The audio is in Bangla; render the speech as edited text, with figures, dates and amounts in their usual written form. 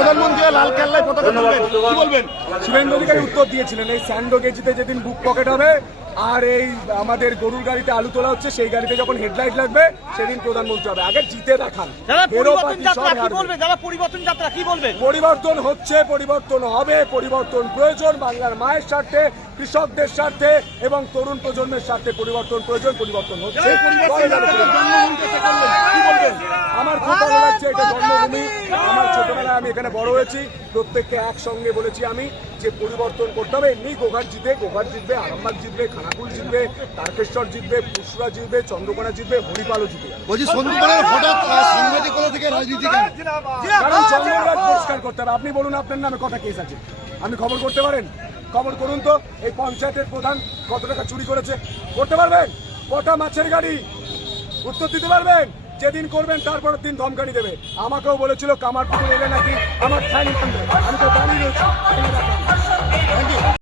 প্রধানমন্ত্রী লাল কেল্লায় পতাকা তুলবেন, কি বলবেন? শুভেন্দু অধিকারী উত্তর দিয়েছিলেন এই স্যান্ডোগেজিতে যেদিন বুক পকেট হবে আর এই আমাদের গরুর গাড়িতে আলু তোলা হচ্ছে সেই গাড়িতে যখন হেডলাইট লাগবে সেদিন প্রধানমন্ত্রী হবে। আগে জিতে দেখান। পরিবর্তন হচ্ছে, পরিবর্তন হবে, পরিবর্তন প্রয়োজন। বাংলার মায়ের স্বার্থে, কৃষকদের স্বার্থে এবং তরুণ প্রজন্মের স্বার্থে পরিবর্তন প্রয়োজন। পরিবর্তন হচ্ছে। আমার খুব ভালো লাগছে, এটা জন্মভূমি। আমার ছোটবেলায় আমি এখানে বড় হয়েছি, প্রত্যেককে একসঙ্গে বলেছি আমি যে পরিবর্তন করতে হবে। এমনি গোঘাট জিতবে, আরামবাগ জিতবে, খানাকুল জিতবে, তারকেশ্বর জিতবে, পুরসুরা জিতবে, চন্দ্রকোনা জিতবে, হরিপালও জিতবে। বলছি সন্দীপনের হঠাৎ সাংবাদিকতা থেকে রাজনীতি কেন? কারণ চন্দ্রকোনা পরিষ্কার করতে হবে। আপনি বলুন আপনার নামে কটা কেস আছে, আপনি খবর করতে পারেন? খবর করুন তো, এই পঞ্চায়েতের প্রধান কত টাকা চুরি করেছে করতে পারবেন? কটা মাছের গাড়ি উত্তর দিতে পারবেন? যেদিন করবেন তারপরের দিন ধমকানি দেবে। আমাকেও বলেছিল কামারপুকুর এলে নাকি আমার ঠ্যাং ভাঙবে। আমি তো দাঁড়িয়ে রয়েছি।